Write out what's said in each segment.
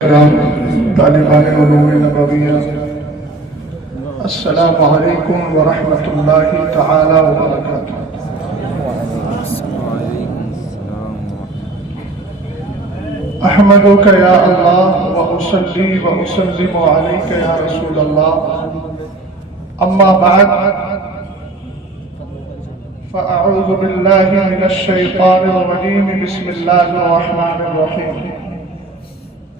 طالبان علوم نبویہ، السلام علیکم ورحمۃ اللہ تعالی وبرکاتہ۔ احمدک یا اللہ واصلی واسلم علیک یا رسول اللہ، اما بعد فاعوذ باللہ من الشیطان الرجیم، بسم اللہ الرحمن الرحیم۔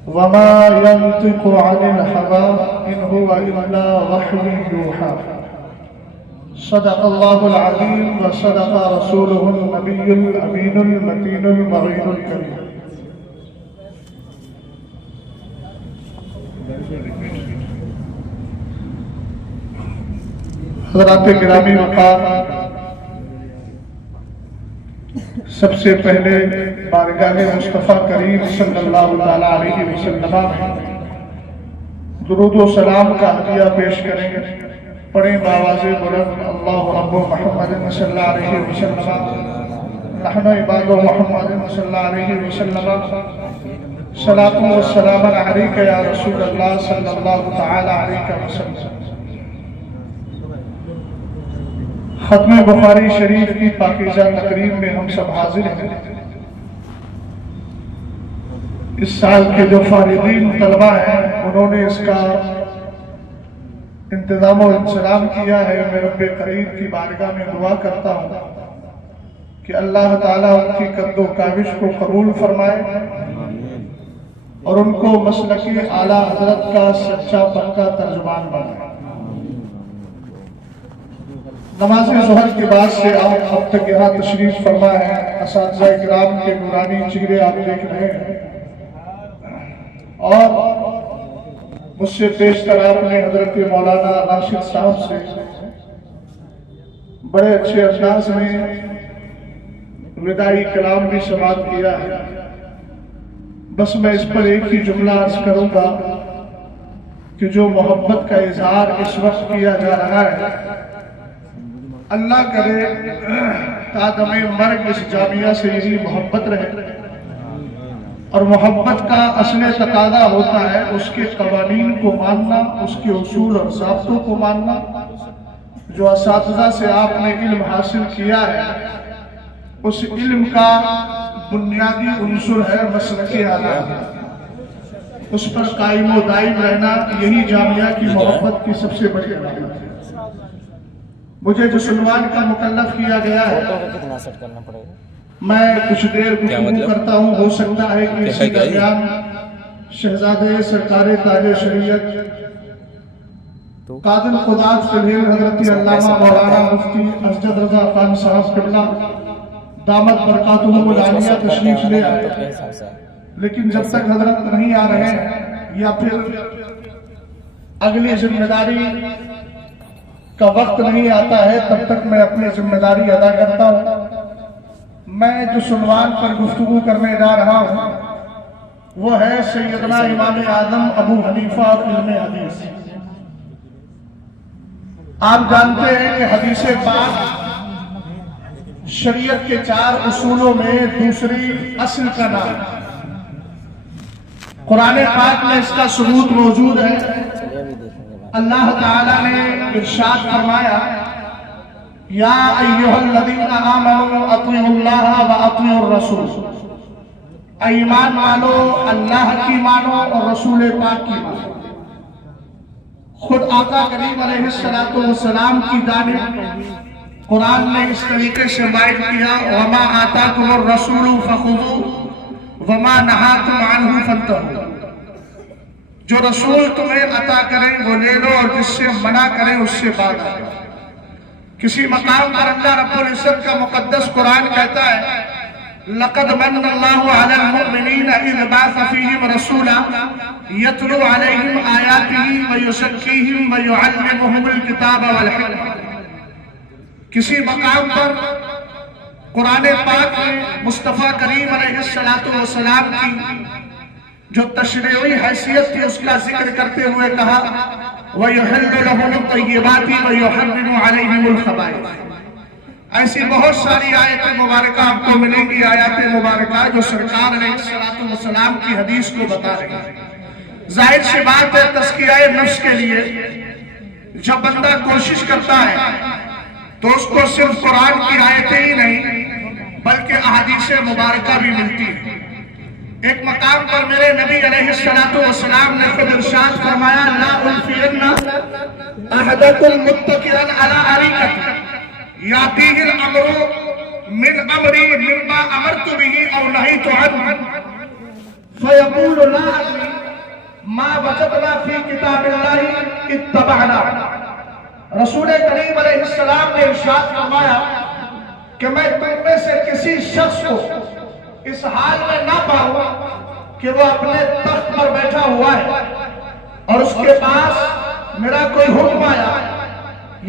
وما ينطق عن الهوى إن هو إلا وحي يوحى، صدق الله العظيم وصدق رسوله النبي الأمين المتين المعين الكريم۔ حضرات گرامی وقار، سب سے پہلے بارگاہ مصطفیٰ کریم صلی اللہ تعالیٰ علیہ وسلم درود و سلام کا ہدیہ پیش کریں گے۔ پڑھیں بآواز بلند، اللہ رب محمد صلی اللہ علیہ وسلم، نحن عباد محمد صلی اللہ علیہ وسلم، صلاۃ و سلام علیک یا رسول اللہ صلی اللہ تعالیٰ علیہ وسلم۔ ختم بخاری شریف کی پاکیزہ تقریب میں ہم سب حاضر ہیں۔ اس سال کے جو فارغین طلبہ ہیں انہوں نے اس کا انتظام و انسلام کیا ہے۔ میں رب کریم کی بارگاہ میں دعا کرتا ہوں کہ اللہ تعالیٰ ان کی قد و کاوش کو قبول فرمائے اور ان کو مسلکی اعلیٰ حضرت کا سچا پکا ترجمان بنائے۔ نماز ظہر کے بعد سے آپ اب تک یہاں تشریف فرما ہے۔ اساتذہ اکرام کے نورانی چہرے آپ دیکھ رہے ہیں، اور مجھ سے پیشتر آپ نے حضرت مولانا راشد صاحب سے بڑے اچھے انداز میں وداعی کلام بھی سماعت کیا ہے۔ بس میں اس پر ایک ہی جملہ عرض کروں گا کہ جو محبت کا اظہار اس وقت کیا جا رہا ہے، اللہ کرے تا دم مرگ اس جامعہ سے یہی محبت رہے۔ اور محبت کا اصل تقاضا ہوتا ہے اس کے قوانین کو ماننا، اس کے اصول اور ضابطوں کو ماننا۔ جو اساتذہ سے آپ نے علم حاصل کیا ہے، اس علم کا بنیادی عنصر ہے مسلک اعلیٰ، اس پر قائم و دائم رہنا، یہی جامعہ کی محبت کی سب سے بڑی علامت ہے۔ مجھے جو عنوان کا مکلف کیا گیا ہے، میں کچھ دیر گفتگو کرتا ہوں۔ ہو سکتا ہے کہ اسی درمیان شہزادے سرکار تاج شریعت قادر قدات فلیل حضرت علامہ مولانا مفتی اسجد رضا خان صاحب قبلہ دامت برکاتہم العالیہ تشریف لے آئے، لیکن جب تک حضرت نہیں آ رہے ہیں یا پھر اگلی ذمہ داری کا وقت نہیں آتا ہے، تب تک میں اپنی ذمہ داری ادا کرتا ہوں۔ میں جو عنوان پر گفتگو کرنے جا رہا ہوں وہ ہے سیدنا امام اعظم ابو حنیفہ اور علم حدیث۔ آپ جانتے ہیں کہ حدیث پاک شریعت کے 4 اصولوں میں دوسری اصل کا نام ہے۔ قرآن پاک میں اس کا ثبوت موجود ہے۔ اللہ تعالیٰ نے ارشاد فرمایا، یا ایھا الذین آمنوا اطیعوا اللہ واطیعوا الرسول، ایمان مانو، اللہ کی مانو اور رسول پاک کی مانو۔ خود آقا کریم علیہ السلام کی جانب قرآن نے اس طریقے سے مائل کیا، وما آتاکم الرسول فخذوہ وما نہاکم عنہ فانتہوا، جو رسول تمہیں عطا کریں وہ لے لو اور جس سے منع کریں اس سے باز آ جاؤ۔ کسی مقام پر اللہ رب العزت کا مقدس قرآن کہتا ہے، لَقَدْ مَنَّ اللَّهُ عَلَى الْمُؤْمِنِينَ إِذْ بَعَثَ فِيهِمْ رَسُولًا يَتْلُو عَلَيْهِمْ آيَاتِهِ وَيُزَكِّيهِمْ وَيُعَلِّمُهُمُ الْكِتَابَ وَالْحِكْمَةَ۔ کسی مقام پر قرآن پاک میں مصطفیٰ کریم علیہ السلام کی جو تشریعی حیثیت تھی اس کا ذکر کرتے ہوئے کہا، وَيُحِلُّ لَهُمُ الطَّيِّبَاتِ وَيُحَرِّمُ عَلَيْهِمُ الْخَبَائِثَ۔ ایسی بہت ساری آیت مبارکہ آپ کو ملیں گی، آیات مبارکہ جو سرکار علیہ السلام کی حدیث کو بتا رہی ہیں۔ ظاہر سی بات ہے تزکیہ نفس کے لیے جب بندہ کوشش کرتا ہے تو اس کو صرف قرآن کی آیتیں ہی نہیں بلکہ احادیث مبارکہ بھی ملتی ہیں۔ ایک مقام پر میرے نبی علیہ السلام نے خود ارشاد فرمایا لا ألفين أحدكم متكئا على أريكته يأتيه الأمر من أمري مما أمرت به أو نهيت عنه فيقول لا أدري ما وجدنا في كتاب الله اتبعنا۔ رسول کریم علیہ السلام نے ارشاد فرمایا کہ میں تم میں سے کسی شخص کو اس حال میں نہ پاؤں کہ وہ اپنے تخت پر بیٹھا ہوا ہے اور اس کے پاس میرا کوئی حکم آیا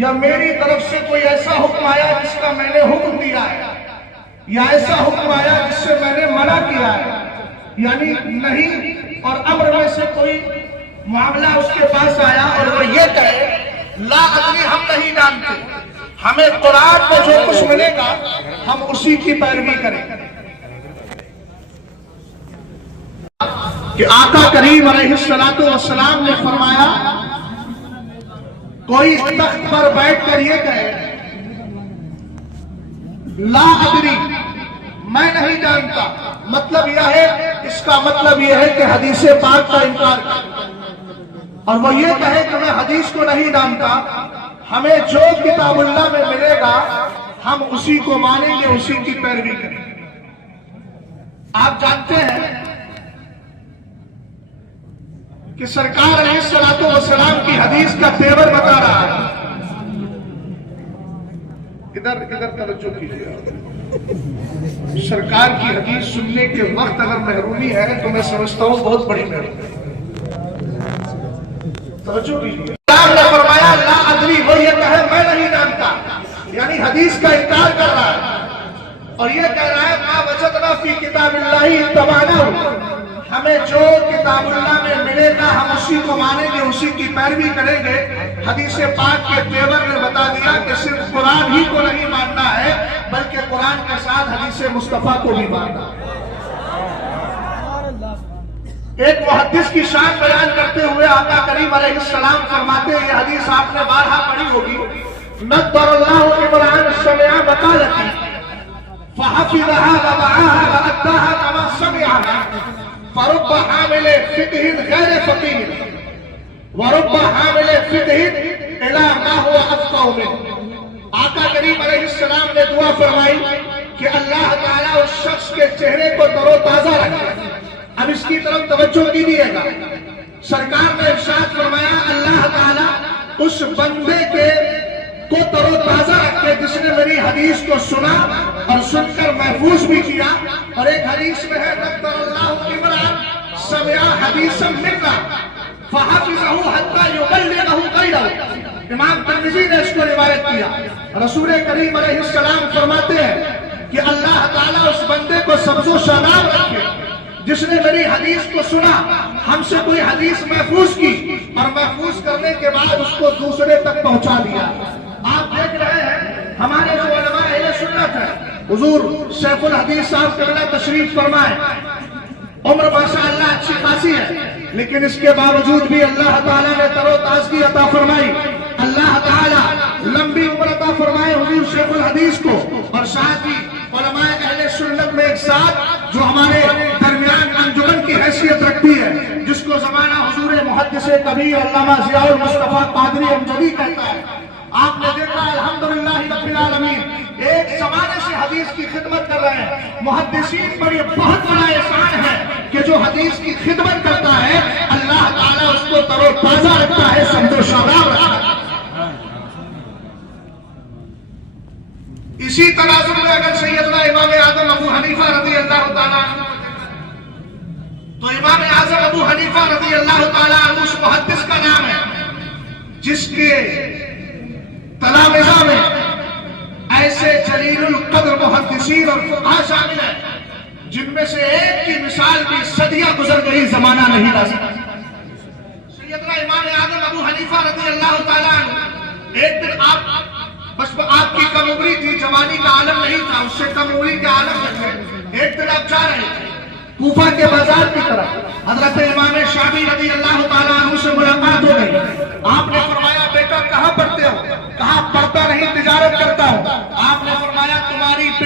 یا میری طرف سے کوئی ایسا حکم آیا جس کا میں نے حکم دیا ہے یا ایسا حکم آیا جس سے میں نے منع کیا ہے، یعنی نہیں اور امر میں سے کوئی معاملہ اس کے پاس آیا اور وہ یہ کہے لا ادری ہم نہیں جانتے، ہمیں قرآن میں جو کچھ ملے گا ہم اسی کی پیروی کریں گے۔ کہ آقا کریم علیہ السلام نے فرمایا کوئی تخت پر بیٹھ کر یہ کہے لا ادری میں نہیں جانتا، مطلب یہ ہے، اس کا مطلب یہ ہے کہ حدیث پاک کا انکار کرے اور وہ یہ کہے کہ میں حدیث کو نہیں جانتا، ہمیں جو کتاب اللہ میں ملے گا ہم اسی کو مانیں گے، اسی کی پیروی کریں گے۔ آپ جانتے ہیں کہ سرکار علیہ السلام کی حدیث کا تیور بتا رہا ہے۔ ادھر توجہ کیجیے، سرکار کی حدیث سننے کے وقت اگر محرومی ہے تو میں سمجھتا ہوں بہت بڑی محرومی ہے۔ توجہ کیجیے، اللہ نے فرمایا لا ادری، وہ یہ کہے میں نہیں جانتا، یعنی حدیث کا انکار کر رہا ہے اور یہ کہہ رہا ہے ما وجدنا فی کتاب اللہ اتبعناہ، ہمیں جو کتاب اللہ میں ملے گا ہم اسی کو مانیں گے، اسی کی پیروی کریں گے۔ حدیث پاک کے تیور نے بتا دیا کہ صرف قرآن ہی کو نہیں ماننا ہے بلکہ قرآن کے ساتھ حدیث مصطفیٰ کو بھی ماننا ہے۔ ایک محدث کی شان بیان کرتے ہوئے آقا کریم علیہ السلام فرماتے ہیں، یہ حدیث آپ نے بارہا پڑھی ہوگی، نضر اللہ عمران سمع مقالتی فحفظها ووعاها وأداها كما سمعها فرب حامل فقه غیر فقیہ ورب حامل فقه الى ما هو افقہ منہ۔ آقا کریم علیہ السلام نے دعا فرمائی کہ اللہ تعالیٰ اس شخص کے چہرے کو تر و تازہ رکھے۔ اب اس کی طرف توجہ کیجیے گا، سرکار نے ارشاد فرمایا اللہ تعالیٰ اس بندے کو تر و تازہ رکھے جس نے میری حدیث کو سنا اور سن کر محفوظ بھی کیا۔ اور ایک حدیث میں ہے نضر اللہ عمران سمع حدیثا منا فحفظه حتى يبلغه غيره۔ امام ترمذی نے اس کو روایت کیا۔ رسول کریم علیہ السلام فرماتے ہیں کہ اللہ تعالیٰ اس بندے کو سبز و شاداب رکھے جس نے میری حدیث کو سنا، ہم سے کوئی حدیث محفوظ کی اور محفوظ کرنے کے بعد اس کو دوسرے تک پہنچا دیا۔ آپ دیکھ رہے ہیں ہمارے جو علماء اہل سنت ہیں، حضور سیف الحدیث صاحب قبلہ تشریف فرمائے، عمر ماشاءاللہ اچھی خاصی ہے لیکن اس کے باوجود بھی اللہ تعالیٰ نے تر و تازگی عطا فرمائی، اللہ تعالیٰ لمبی عمر عطا فرمائے حضور شیخ الحدیث کو، اور ساتھ ہی علماء اہل سنت میں ایک ساتھ جو ہمارے درمیان انجمن کی حیثیت رکھتی ہے، جس کو زمانہ حضور محدث کبیر علامہ ضیاء المصطفیٰ قادری امجدی کہتا ہے۔ آپ نے دیکھا الحمدللہ رب العالمین ایک زمانے سے حدیث کی خدمت کر رہے ہیں، محدثین پر یہ بہت بڑا احسان ہے کہ جو حدیث کی خدمت کرتا ہے اللہ تعالیٰ اس کو تر و تازہ رکھتا ہے، سمجھ و شاداب رکھتا ہے۔ اسی تناظر میں اگر سیدنا امام اعظم ابو حنیفہ رضی اللہ تعالیٰ تو امام اعظم ابو حنیفہ رضی اللہ تعالیٰ اس محدث کا نام ہے جس کے تلامذہ میں ایسے جلیل القدر محدثین اور فقہاء شامل ہیں جن میں سے ایک کی مثال بھی صدیاں گزر گئی زمانہ نہیں لا سکتا۔ سیدنا امام اعظم ابو حنیفہ رضی اللہ تعالیٰ عنہ ایک دن آپ کی کم عمری تھی، جوانی کا عالم نہیں تھا، اس سے کم عمری کے عالم میں تھے۔ ایک دن آپ جا رہے تھے کوفہ کے بازار کی طرف، حضرت امام شافعی رضی اللہ